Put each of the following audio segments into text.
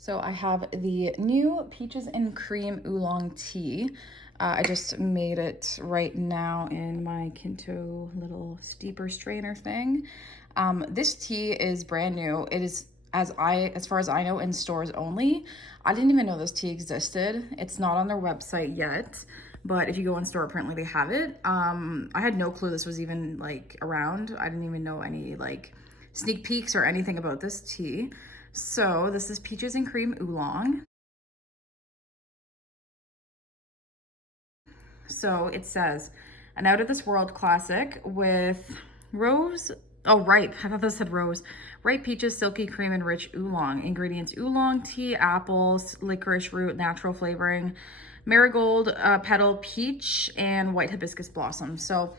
So I have the new Peaches and Cream Oolong tea. I just made it right now in my Kinto little steeper strainer thing. This tea is brand new. It is, as far as I know, in stores only. I didn't even know this tea existed. It's not on their website yet, but if you go in store, apparently they have it. I had no clue this was even like around. I didn't even know any like sneak peeks or anything about this tea. So this is Peaches and Cream Oolong. So it says, an out of this world classic with rose, ripe. I thought this said rose. Ripe peaches, silky cream, and rich oolong. Ingredients: oolong tea, apples, licorice root, natural flavoring, marigold petal, peach, and white hibiscus blossom. So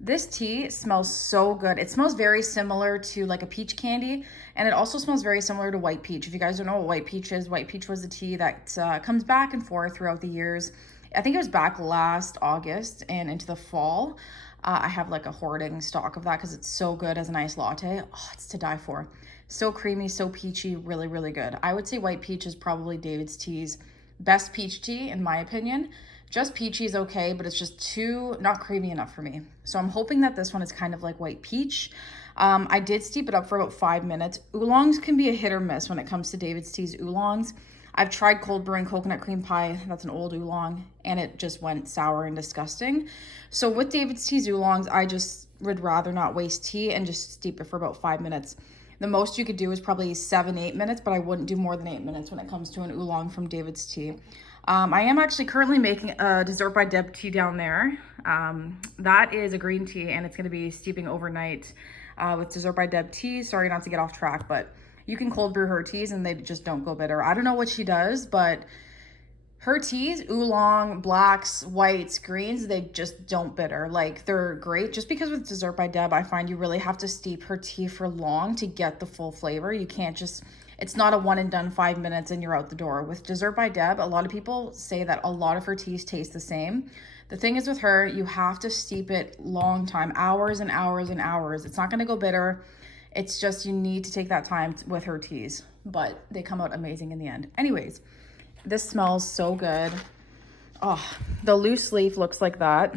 this tea smells so good. It smells very similar to like a peach candy, and it also smells very similar to white peach. If you guys don't know what white peach is, white peach was a tea that comes back and forth throughout the years. I think it was back last August and into the fall. I have like a hoarding stock of that because it's so good as a nice latte. Oh, it's to die for. So creamy, so peachy, really, really good. I would say white peach is probably David's Tea's best peach tea in my opinion. Just peachy is okay, but it's just too not creamy enough for me. So I'm hoping that this one is kind of like white peach. I did steep it up for about 5 minutes. Oolongs can be a hit or miss when it comes to David's Tea's oolongs. I've tried cold brewing coconut cream pie, that's an old oolong, and it just went sour and disgusting. So with David's Tea's oolongs, I just would rather not waste tea and just steep it for about 5 minutes. The most you could do is probably 7-8 minutes, but I wouldn't do more than 8 minutes when it comes to an oolong from David's Tea. I am actually currently making a Dessert by Deb tea down there. That is a green tea, and it's going to be steeping overnight with Dessert by Deb tea. Sorry not to get off track, but you can cold brew her teas and they just don't go bitter. I don't know what she does, but her teas, oolong, blacks, whites, greens, they just don't bitter. Like, they're great. Just because with Dessert by Deb, I find you really have to steep her tea for long to get the full flavor. You can't just, it's not a one and done 5 minutes and you're out the door. With Dessert by Deb, a lot of people say that a lot of her teas taste the same. The thing is with her, you have to steep it long time, hours and hours and hours. It's not gonna go bitter. It's just, you need to take that time with her teas, but they come out amazing in the end. Anyways, this smells so good. Oh, the loose leaf looks like that.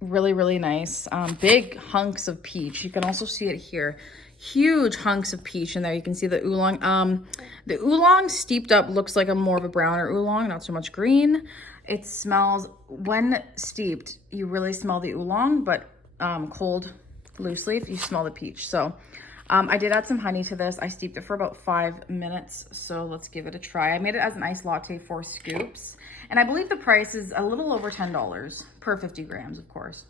Really, really nice. Big hunks of peach. You can also see it here. Huge hunks of peach in there. You can see the oolong. The oolong steeped up looks like a more of a browner oolong, not so much green. It smells, when steeped, you really smell the oolong, but cold loose leaf, you smell the peach. So I did add some honey to this. I steeped it for about 5 minutes, so let's give it a try. I made it as an iced latte, 4 scoops, and I believe the price is a little over $10 per 50 grams, of course.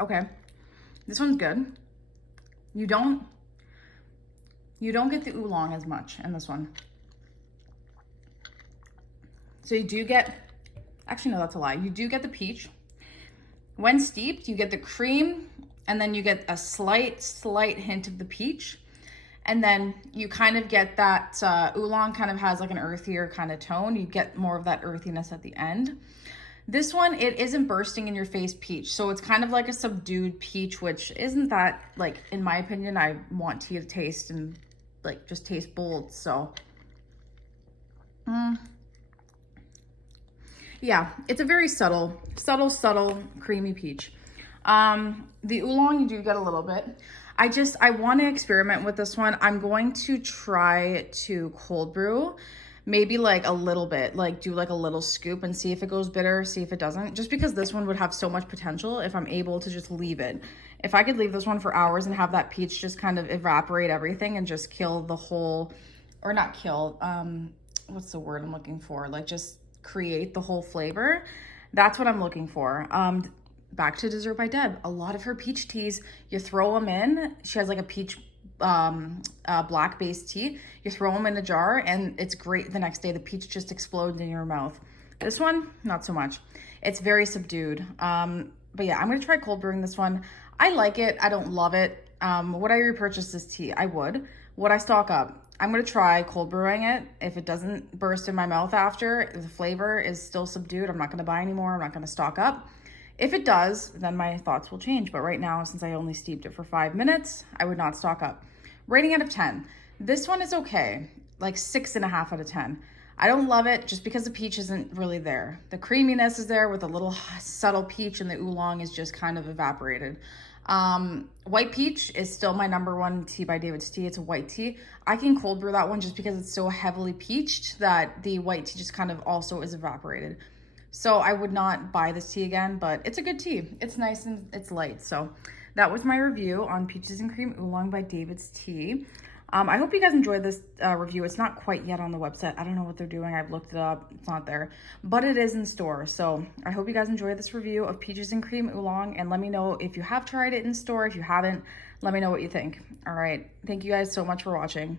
Okay, this one's good. You don't get the oolong as much in this one. So you do get, actually no, that's a lie. You do get the peach. When steeped, you get the cream, and then you get a slight hint of the peach. And then you kind of get that oolong kind of has like an earthier kind of tone. You get more of that earthiness at the end. This one, it isn't bursting in your face peach. So it's kind of like a subdued peach, which isn't that, like, in my opinion, I want tea to taste and like just taste bold. So, yeah, it's a very subtle, creamy peach. The oolong, you do get a little bit. I want to experiment with this one. I'm going to try to cold brew, maybe like a little bit, like do like a little scoop and see if it goes bitter, see if it doesn't. Just because this one would have so much potential if I'm able to just leave it. If I could leave this one for hours and have that peach just kind of evaporate everything and just kill the whole, or not kill, what's the word I'm looking for? Like, just create the whole flavor. That's what I'm looking for. Back to Dessert by Deb. A lot of her peach teas, you throw them in. She has like a peach black based tea. You throw them in a jar and it's great. The next day, the peach just explodes in your mouth. This one, not so much. It's very subdued. But yeah, I'm gonna try cold brewing this one. I like it. I don't love it. Would I repurchase this tea? I would. Would I stock up? I'm gonna try cold brewing it. If it doesn't burst in my mouth after, if the flavor is still subdued, I'm not gonna buy anymore. I'm not gonna stock up. If it does, then my thoughts will change. But right now, since I only steeped it for 5 minutes, I would not stock up. Rating out of 10. This one is okay, like 6.5 out of 10. I don't love it just because the peach isn't really there. The creaminess is there with a little subtle peach, and the oolong is just kind of evaporated. White peach is still my #1 tea by David's Tea. It's a white tea. I can cold brew that one just because it's so heavily peached that the white tea just kind of also is evaporated. So I would not buy this tea again, but it's a good tea. It's nice and it's light. So that was my review on Peaches and Cream Oolong by David's Tea. I hope you guys enjoyed this review. It's not quite yet on the website. I don't know what they're doing. I've looked it up. It's not there, but it is in store. So I hope you guys enjoyed this review of Peaches and Cream Oolong, and let me know if you have tried it in store. If you haven't, let me know what you think. All right. Thank you guys so much for watching.